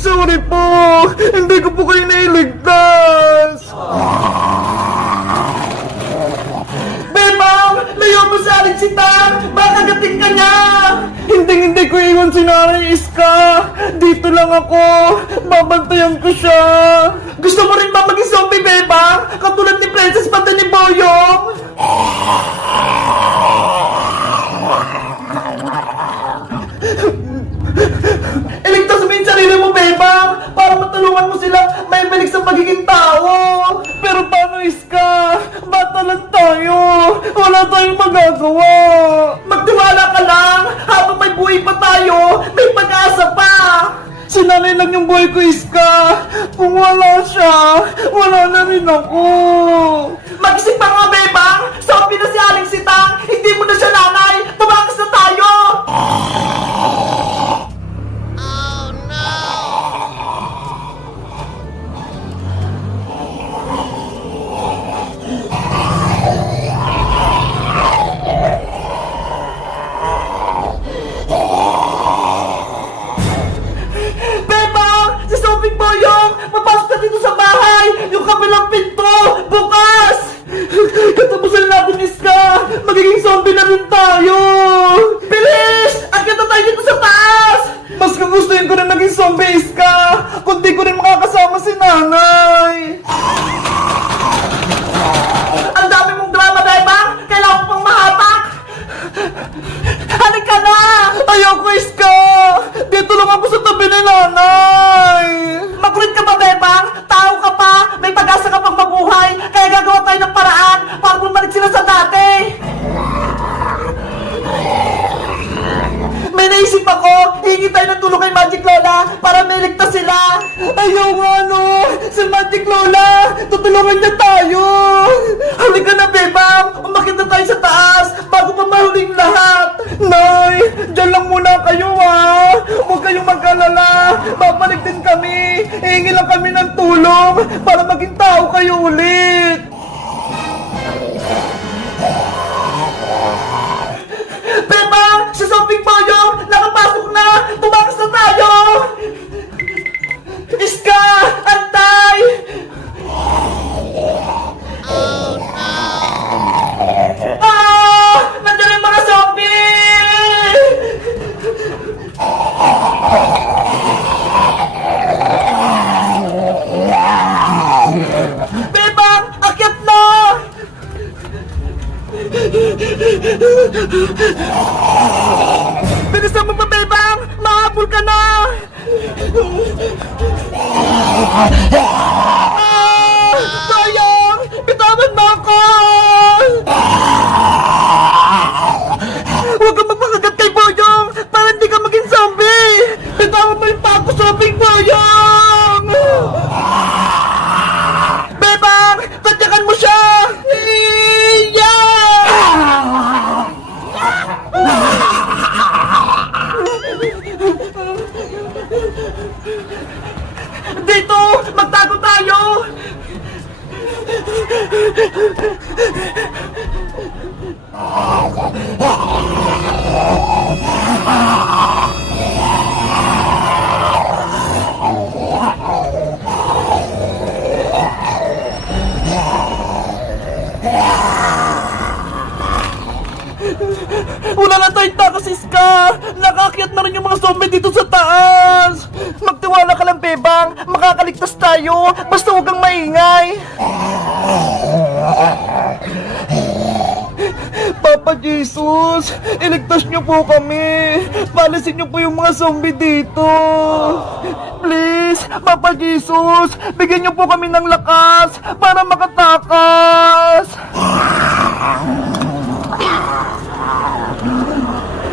Sorry po! Hindi ko po kayo nailigtas! Bebang! Layo mo sa aling sitang! Baka gating ka niya! Hindi ko iwan si Nanay Iska! Dito lang ako! Babantayan ko siya! Gusto mo rin ba maging zombie, Bebang? Katulad ni Princess pati ni Boyong? Iligtas mo yung sarili mo, Bebang! Para matulungan mo silang may balik sa pagiging tao! Pero paano, Iska? Bata lang tayo! Wala tayong magagawa! Magtiwala ka lang! Habang may buhay pa tayo, may pag-asa pa! Si Nanay lang yung buhay ko, Iska! Kung wala siya, wala na rin ako! Mag-isip pa nga, Bebang! Zombie na si Aling Sitang! Hindi mo na siya nanay! Tumakas na tayo! Yung kabilang pinto! Bukas! Katapusan natin, Iska! Magiging zombie na rin tayo! Bilis! Agad na tayo dito sa taas! Mas gugustuhin ko na naging zombie, Iska! Kung di ko rin makakasama si Nanay! Ang dami mong drama, Bebang! Kailangan ko pang mahatak! Halika na! Ayoko, Iska! Dito lang ako sa tabi ni Nanay! Makulit ka ba, Bebang? Tao ka pa! May pag-asa ka pang mabuhay! Kaya gagawa tayo ng paraan para bumalik sila sa dati! May naisip ako! Hihingi tayo ng tulong kay Magic Lola para may ligtas sila! Ayaw nga, no! Si Magic Lola! Tutulungan niya tayo! Halika na, Bebang! Umakit na tayo sa taas bago pa mahuling lahat! Nay! Diyan lang muna kayo, ha! Huwag kayong mag-alala! Babalik din kami! Hihingi lang kami ng tulong para maging tao kayo ulit! Bebang! Si Zombie Boyong! Nakapasok na! Tumakas na tayo! Iska! Antay! Ah! Nandiyan yung mga zombie! Bebang! Akyat na! Bilisan mo pa, Bebang! Mahabol ka na! Boyong! Bitawan mo ako! Huwag kang magpakagat kay Boyong para hindi ka maging zombie! Bitawan mo yung pako zombie, Boyong! Bebang! Tatyakan mo siya! Dito! Magtago tayo! Wala na tayong takas, Iska! Nakakyat na rin yung mga zombie dito sa taas! Magtiwala ka lang, Bebang! Makakaligtas tayo! Basta huwag kang maingay! Papa Jesus! Iligtas niyo po kami! Palisin niyo po yung mga zombie dito! Please! Papa Jesus! Bigyan niyo po kami ng lakas para makatakas!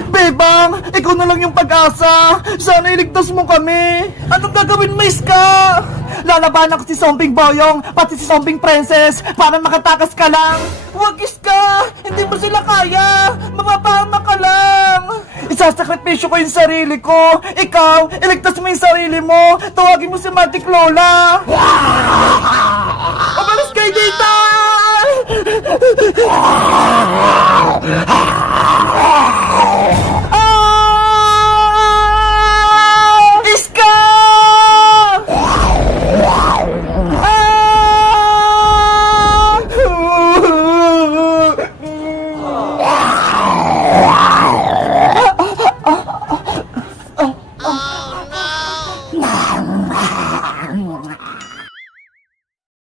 Bebang, ikaw na lang yung pag-asa. Sana iligtas mo kami. Anong gagawin mo, Iska? Lalabanan ko si Zombie Boyong, pati si Zombie Princess, para makatakas ka lang. Huwag, Iska! Hindi mo sila kaya. Mapapahama ka lang. Isasakripisyo ko yung sarili ko. Ikaw, iligtas mo yung sarili mo. Tawagin mo si Magic Lola. Umalis kayo dito! Iska!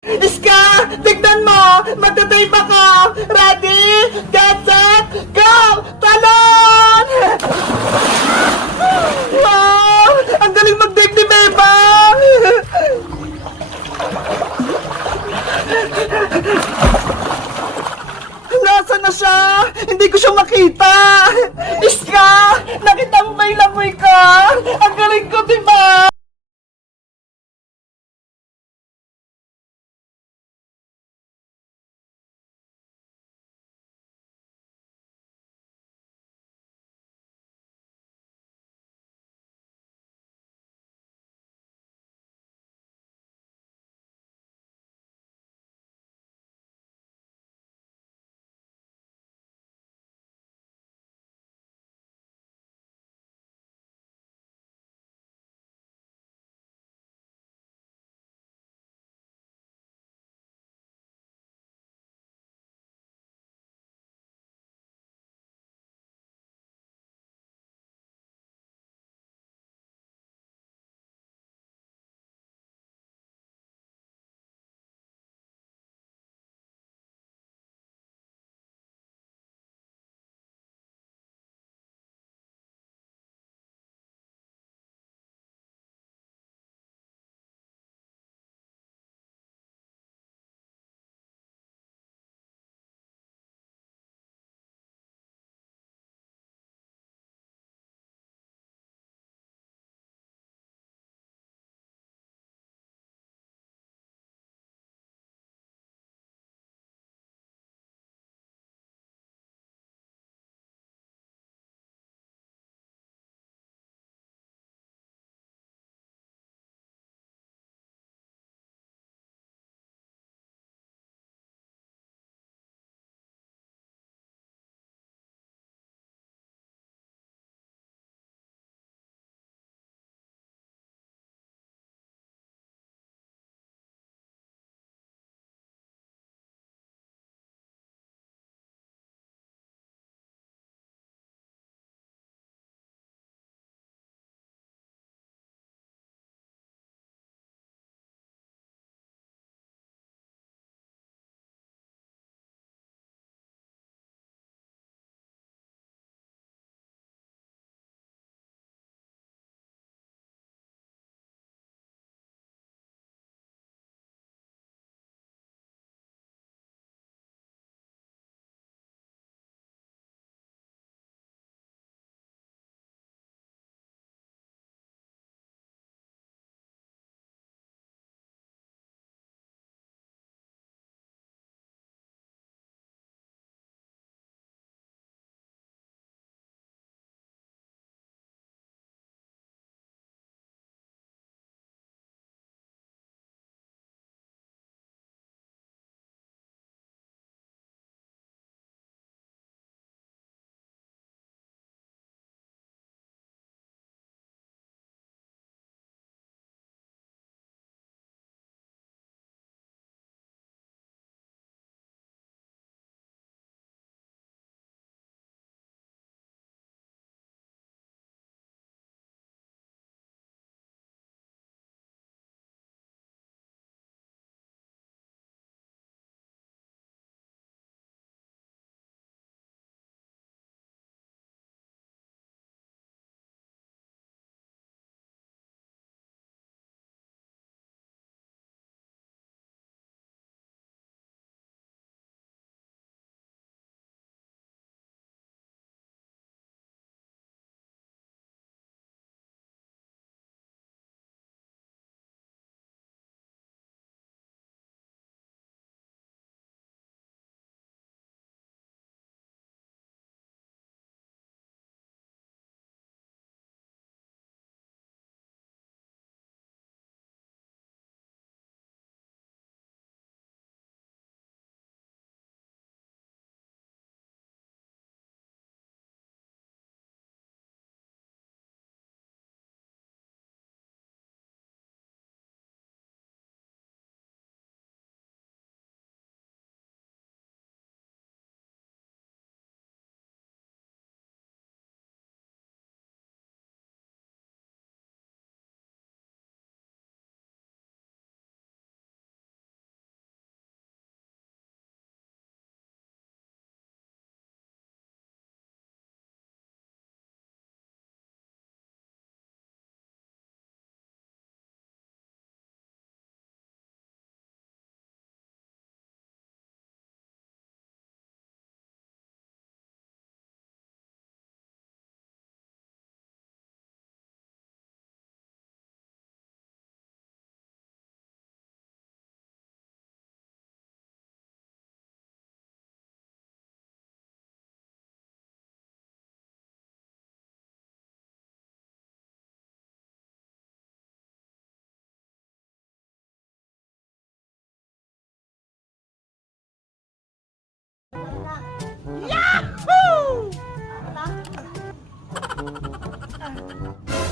Iska! Tignan mo! Magtatay pa ka! Ready? Get set! Go! Talon! Wow! Ang galing mag-dive ni Bebang! Nasaan na siya? Hindi ko siya makita! Iska! Nakita mo ba yung langoy ka? Ang galing ko, diba?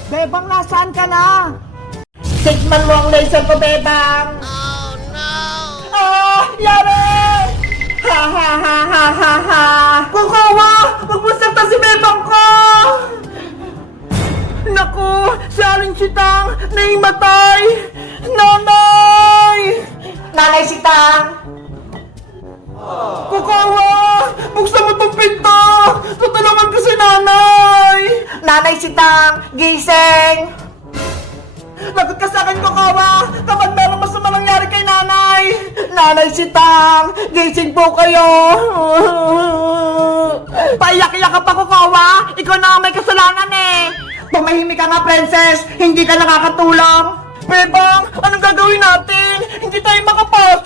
Bebang, nasaan ka na? Tikman mo ang laser ko, Bebang! Oh, no! Ah! Yari! Ha ha ha ha ha ha! Kukawa! Huwag mo saktan si Bebang ko! Naku! Si Aling Sitang! Naimatay! Nanay! Nanay Sitang! Kukawa! Buksan mo tong pinto! Tutulungan ko si nanay! Nanay Sitang! Gising! Lagot ka sa akin, Kukawa! Kapag meron masama nangyari kay nanay! Nanay Sitang! Gising po kayo! Paiyak-iyak ka pa, Kukawa! Ikaw na ang may kasalanan eh! Tumahimik ka nga, Princess! Hindi ka nakakatulong! Bebang! Anong gagawin natin? Hindi tayo makapasok!